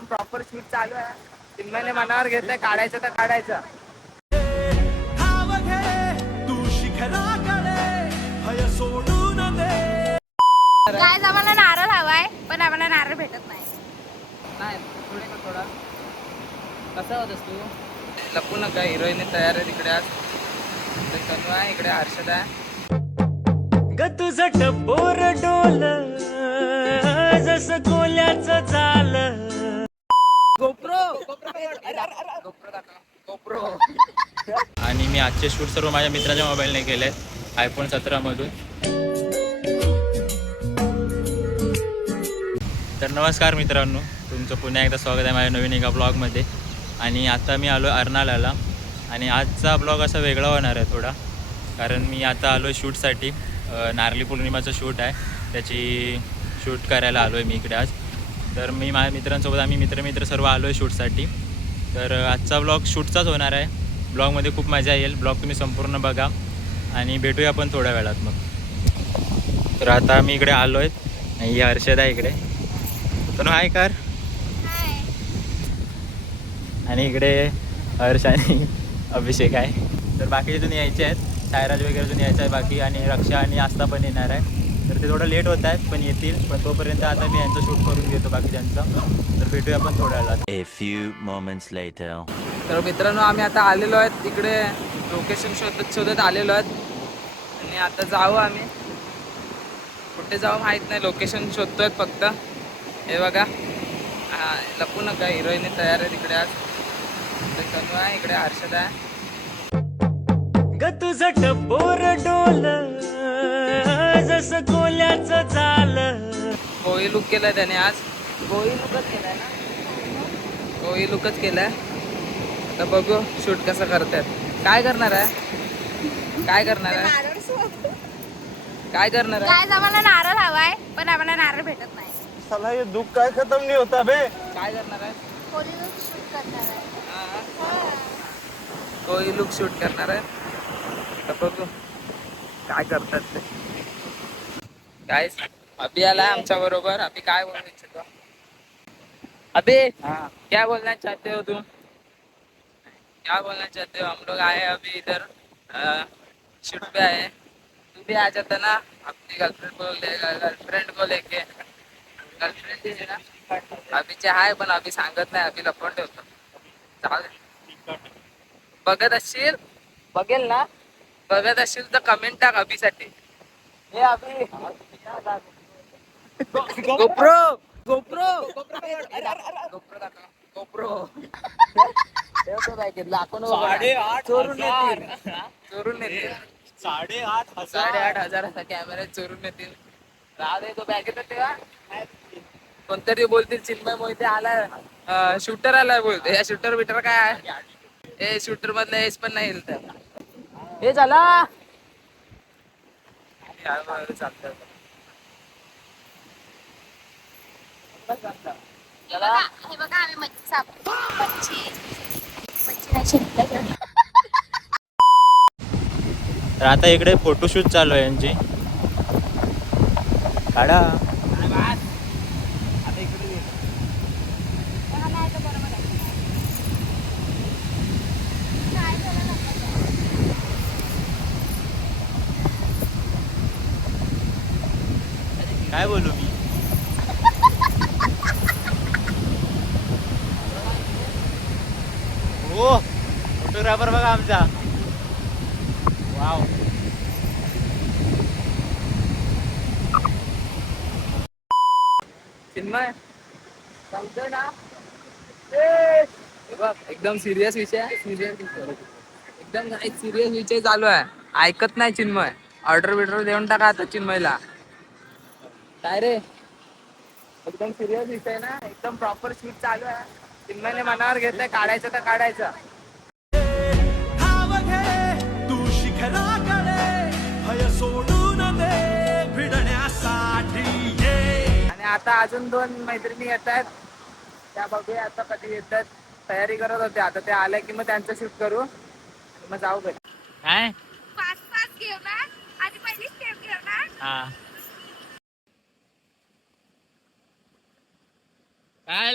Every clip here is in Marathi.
एकदम प्रॉपर शूट चालू आहे. चिन्मयने मनावर घेतलंय काढायचं तर काढायचं. गाइस आम्हाला नारळ हवाय पण आम्हाला नारळ भेटत नाही. नाही पुढे का थोडा कसा होतास तू? लपू नका, हिरोईन तयार आहे तिकडे. आज तनु आहे इकडे, हर्षद आहे. ग तुझं टपोर डोल जसं कोल्याचं झालं. गोप्रो आणि मी आजचे शूट सर्व माझ्या मित्राच्या मोबाईलने केले आहेत, iPhone 17 मधून. तर नमस्कार मित्रांनो, तुमचं पुन्हा एकदा स्वागत आहे माझ्या नवीन एका ब्लॉगमध्ये. आणि आता मी आलो अर्नाळ्याला आणि आजचा ब्लॉग असा वेगळा होणार आहे थोडा, कारण मी आता आलो आहे शूटसाठी. नारळी पौर्णिमाचं शूट आहे, त्याची शूट करायला आलो आहे मी इकडे आज. तर मी माझ्या मित्रांसोबत आम्ही मित्र सर्व आलो आहे शूटसाठी. तर आजचा ब्लॉग शूटचाच होणार आहे. ब्लॉगमध्ये खूप मजा येईल, ब्लॉग तुम्ही संपूर्ण बघा आणि भेटूया आपण थोड्या वेळात मग. तर आता आम्ही इकडे आलो आहेत आणि ही हर्षद आहे इकडे. तर हाय कर. आणि इकडे हर्ष आणि अभिषेक आहे. तर बाकीचे यायचे आहेत, सायराज वगैरे अजून यायचं आहे बाकी, आणि रक्षा आणि आस्था पण येणार आहे. तर ते थोडं लेट होत आहेत पण येतील. पण तोपर्यंत आता मी यांचं शूट करून घेतो बाकीच्यांचं. तर भेटूया आपण थोड्या वेळात. A few moments later. तर मित्रांनो, आम्ही आता आलेलो आहेत इकडे, लोकेशन शोधत आलेलो आहेत. आणि आता जाऊ आम्ही, कुठे जाऊ माहीत नाही, लोकेशन शोधतोय फक्त. हे बघा, लपू नका, हिरोईन तयार आहे तिकडे. आज तनु आहे इकडे, हर्षद आहे. ग तुझं टपोर डोल जसं कोल्याचं झालं. गोळी लुक केलाय त्याने आज. गोळी लुकच केलाय ना, गोळी लुकच केलाय. आता बघू शूट कसं करतात. काय करणार आहे, काय करणार आहे, काय करणार आहे? गाइस आम्हाला नारळ हवाय पण आम्हाला नारळ भेटत नाही. साला ये दुख काय खत्म नहीं होता बे. काय करणार आहे? कोणी शूट करणार आहे. गोळी लुक शूट करणार आहे. आता बघू काय करतात ते. गाइस अभी आला आमच्या बरोबर. अभी काय बोलू इच्छितो? अभी क्या बोलना चाहते हो तुम? क्या बोलना चाहते हो? हम लोग आए अभी इधर शूट पे आए. तू भी आ जाता ना अपनी गर्लफ्रेंड को लेके. गर्लफ्रेंड है ना अभीचे आहे, पण अभी सांगत नाही, अभी लपवून ठेवतो. चालेल, बघत असशील, बघेल ना, बघत असशील तर कमेंट टाक अभिसाठी. हे अभि गोप्रो ठेवतो बॅगेत. लाखोन चोरून नेतील. 8,500 कॅमेरा चोरून नेतील. राहू दे, तो बॅगेतच ठेवा. कोणतरी बोलतील चिन्मय मोहिते आलाय, शूटर आलाय बोलते. या शूटर बिटर काय आहे, हे शूटर मधलं एस पण नाही येईल. तर हे झाला चालतं. हे बघा आम्ही मच्छी नाही शिकलो. तर आता इकडे फोटोशूट चालू आहे यांची. काढा. काय बोलू मी? हो, फोटोग्राफर बघा आमचा. वाव. चिन्मय सांगतोय ना, बघ एकदम सिरियस विषय आहे. एकदम एक सिरियस विषय चालू आहे. ऐकत नाही चिन्मय. ऑर्डर बिर्डर देऊन टाका आता चिन्मयला. काय रे, एकदम सिरियस विषय ना, एकदम प्रॉपर शूट चालू आहे. चिन्मयने मनावर घेतलंय काढायचं तर काढायचं. तू शिखराकडे भय सोडून दे भिडण्यासाठी ये. आणि आता अजून 2 मैत्रिणी येत आहेत, त्या बघूया आता कधी येतात. तयारी करत होते, आता ते आल्या की मग त्यांचं शूट करू, मग जाऊ घरी. काय? पाच घेऊ ना, आधी पहिली स्टेप घेऊ ना. हा, काय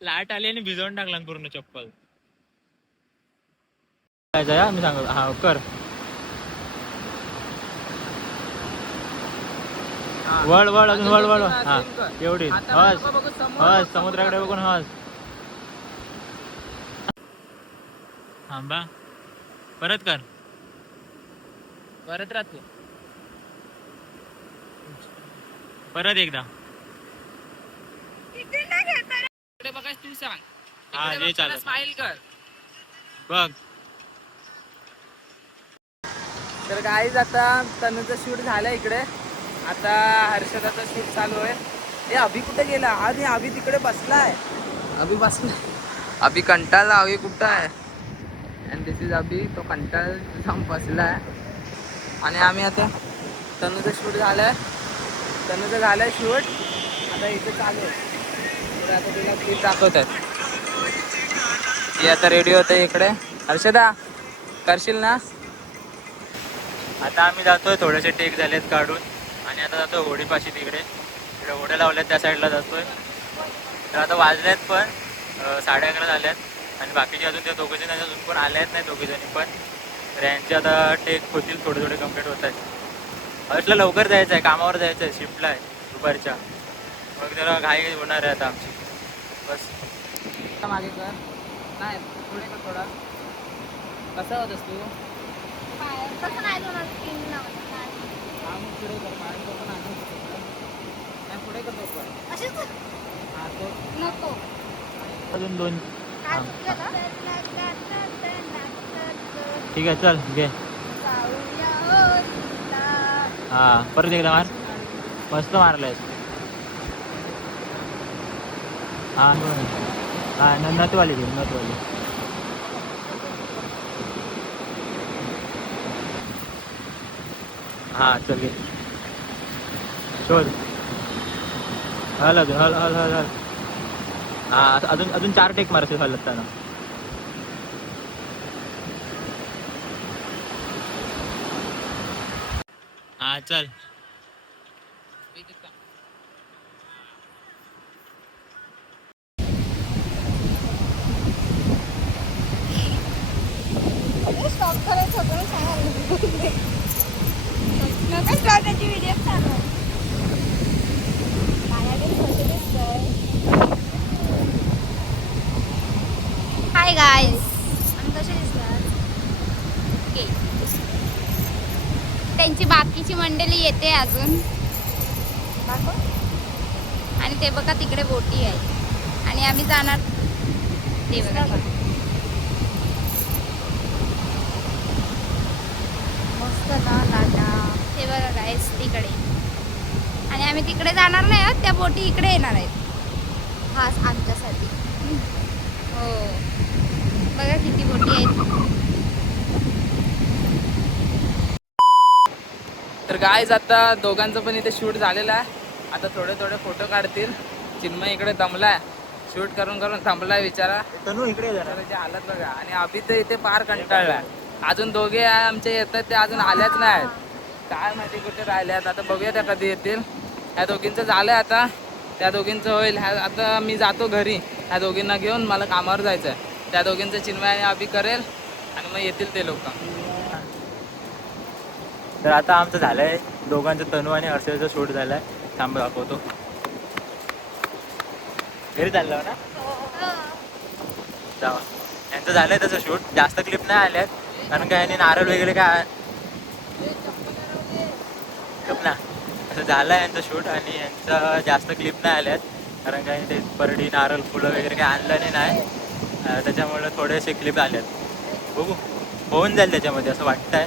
लाट आली आणि भिजवून टाकला पूर्ण चप्पल. काय जाय मी सांगतो. हा कर. हा. वळ वळ अजून वळ वळ. हा, हा zoom कर. एवढी आता हस नको बघू, समोर हस बघ, समुद्राकडे बघून हस. थांबा परत कर. परत राहतो. परत एकदा. इकडे बघायच तू सांग. हा हे चालेल. स्माइल कर. बघ. तर गाईज आता तनुचं शूट झालं इकडे. आता हर्षदाचं शूट चालू आहे. ए अभि कुठे गेला? आणि अभि तिकडे बसलाय. अभि बसलाय. अभि कंटाळला. अभि कुठं आहे? अँड दिस इज अभि. तो कंटाळ जाऊन बसलाय. आणि आम्ही आता तनुचं शूट झालंय. तनुचं झालंय शूट. आता इथे चालू आहे. पुढे आता तुला क्लिप दाखवत आहेत. ही आता रेडी होते इकडे. हर्षदा करशील ना? आता आम्ही जातोय. थोडेसे टेक झालेत काढून आणि आता जातोय होडीपाशी. तिकडे होड्या लावल्यात त्या साईडला जातोय. तर आता वाजल्यात पण 11:30 झाल्यात आणि बाकीचे अजून ते दोघे जण अजून पण आले नाही. दोघे जणी पण. तर यांचे आता टेक होतील. थोडे थोडे कम्प्लीट होत आहेत. हर्षला लवकर जायचं आहे. कामावर जायचं आहे. शिफ्टला आहे दुपारच्या. मग जरा घाई होणार आहे आता आमची. बस मागे कर. नाही पुढे कर थोडा. कसा होतस तू? तसं नाही होणार. स्किन हा मग पुढे कर. पायांचं पण आहे. नाही पुढे करतो पण. अशीच हा तो नको. अजून 2. काय ठीक आहे चल घे. हा परत एकदा मार. मस्त मारलायस. हा हा नथवाली घे. नथवाली. हा चल घे. शोध. हल अजून हल हल हल हल. हा अजून अजून 4 टेक मारायचे हलताना. हा चल. स्टॉप करायचं होतं सांगायला. नका स्टॉप त्याची व्हिडिओ चालू आहे. Hi guys. आणि कसे दिसतात? ओके. त्यांची बाकीची मंडळी येते अजून. आणि ते बघा तिकडे बोटी आहे आणि आम्ही जाणार ते बघा. मस्त ना लाटा. ते बघा गाईज तिकडे. आणि आम्ही तिकडे जाणार नाही आहोत. त्या बोटी इकडे येणार आहेत खास आमच्यासाठी. हो बघा किती बोटी आहेत. तर गाईज आता दोघांचं पण इथे शूट झालेलं आहे. आता थोडे थोडे फोटो काढतील. चिन्मय इकडे दमलाय. शूट करून करून थांबलाय बिचारा. तनू इकडे जरा. त्याची हालत बघा. आणि अभि तर इथे फार कंटाळलाय. अजून दोघे आमचे येतात ते अजून आल्याच नाहीत. काय माहिती कुठे राहिल्यात. आता बघूया त्या कधी येतील. ह्या दोघींचं झालंय आता. त्या दोघींचं होईल. आता मी जातो घरी. ह्या दोघींना घेऊन मला कामावर जायचं आहे. त्या दोघींचं चिन्मय आणि अभि करेल आणि मग येतील ते लोक. तर आता आमचं झालंय. दोघांचं तनू आणि हर्षदाचं शूट झालंय. थांब दाखवतो. घरी चाललं ना जावा. यांचं झालंय तसं शूट. जास्त क्लिप नाही आल्यात कारण काय यांनी नारळ वगैरे काय ना असं झालं आहे यांचं शूट. आणि यांचं जास्त क्लिप नाही आल्यात कारण काय ते परडी नारळ फुलं वगैरे काही आणलं नाही. त्याच्यामुळे थोडेसे क्लिप आल्यात. बघू होऊन जाईल त्याच्यामध्ये असं वाटतंय.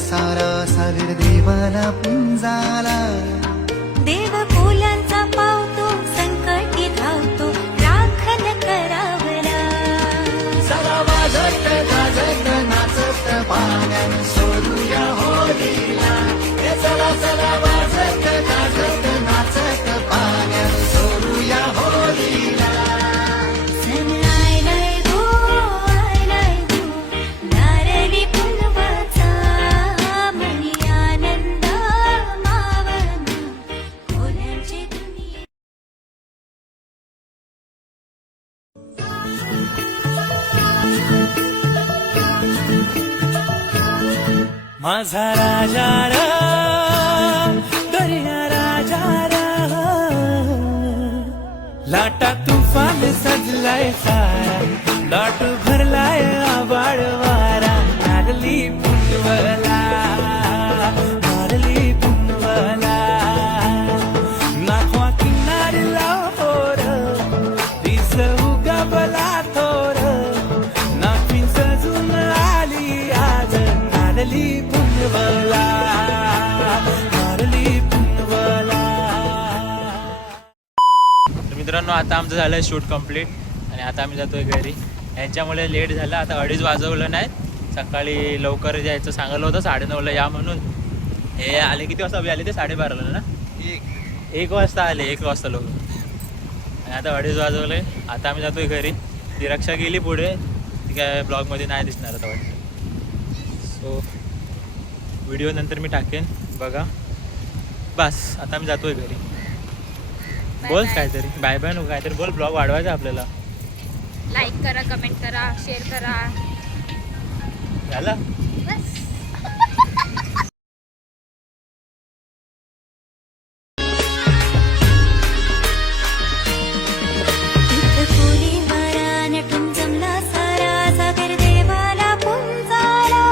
सारा सागर देवाला पुंजाला. देव फुलांचा पावतो संकटी धावतो राखण करावला. सगळा वाजत गाजत नाचत पाण्यानं सोडूया होळीला. चला चला वाजत गाजत नाचत पाण्यानं माझा राजा र दर्या राजा र लाटा तुफान सजलाय सारा लाट भरलाय आबाळ वारा लागली पुनवला लागली पुनवला नाखवा किनारीला होर दिस उगवला थोर नाखी सजून आली आज लागली पुनवला लागली पुनवला. तर मित्रांनो आता आमचं झालं आहे शूट कम्प्लीट आणि आता आम्ही जातोय घरी. यांच्यामुळे लेट झालं. आता 2:30 वाजवलं नाही. सकाळी लवकर यायचं सांगितलं होतं 9:30ला या म्हणून. हे आले किती वाजता आले ते 12:30ला ना. 1 वाजता आले. 1 वाजता लोक आणि आता 2:30 वाजवले. आता आम्ही जातोय घरी. ती रक्षा गेली पुढे. ती काय ब्लॉगमध्ये नाही दिसणार आता वाटतं. सो व्हिडिओ नंतर मी टाकेन बघा. बस आता आम्ही जातोय घरी. बोल काहीतरी बाय बाय नको काहीतरी बोल. ब्लॉग वाढवायचा आपल्याला. लाईक करा, कमेंट करा, शेअर करा. झालं. बस. इथं कोली वारा नटून जमला सारा सागर देवाला पुंजाला.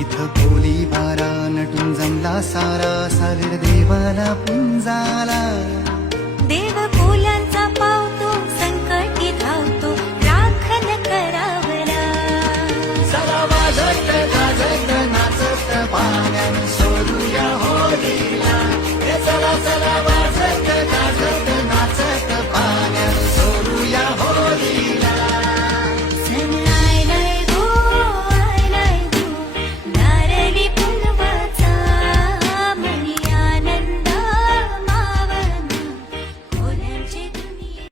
इथं खोली बारा नटून जमला सारा सागर देवाला पुंजाला. देव फुलांचा पावतो संकटी धावतो राखण करावला. चला वाजत गाजत नाचत पाण्यानं सोडूया होळीला. हे चला चला वाजत गाजत नाचत पाण्यानं सोडूया होळीला. सण आयलाय गो नारळी पुनवाचा मनी आनंद मावन कोल्यांची दुनिया.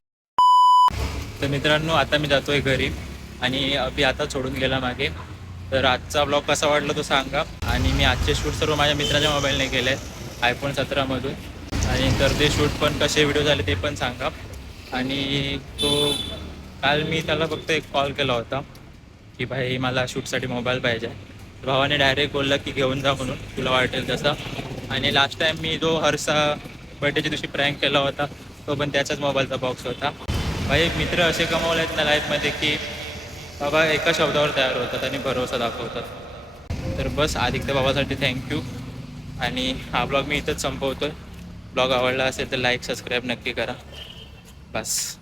तर मित्रांनो आता मी जातोय घरी आणि अभि आता सोडून गेला मागे. तर आजचा ब्लॉग कसा वाटला तो सांगा. आणि मी आजचे शूट सर्व माझ्या मित्राच्या मोबाईलने केले आहेत iPhone 17मधून. आणि तर ते शूट पण कसे व्हिडिओ झाले ते पण सांगा. आणि तो काल मी त्याला फक्त एक कॉल केला होता की भाई मला शूटसाठी मोबाईल पाहिजे. तर भावाने डायरेक्ट बोलला की घेऊन जा म्हणून तुला वाटेल तसा. आणि लास्ट टाईम मी जो हर्षा बर्थडेच्या दिवशी प्रँक केला होता तो पण त्याचाच मोबाईलचा बॉक्स होता. भाई मित्र असे कमावले आहेत ना लाईफमध्ये की बाबा एका शब्दावर तयार होतात आणि भरोसा दाखवतात. तर बस आदित्य बाबासाठी थँक्यू. आणि हा ब्लॉग मी इथंच संपवतो आहे. ब्लॉग आवडला असेल तर लाईक सबस्क्राईब नक्की करा. बस.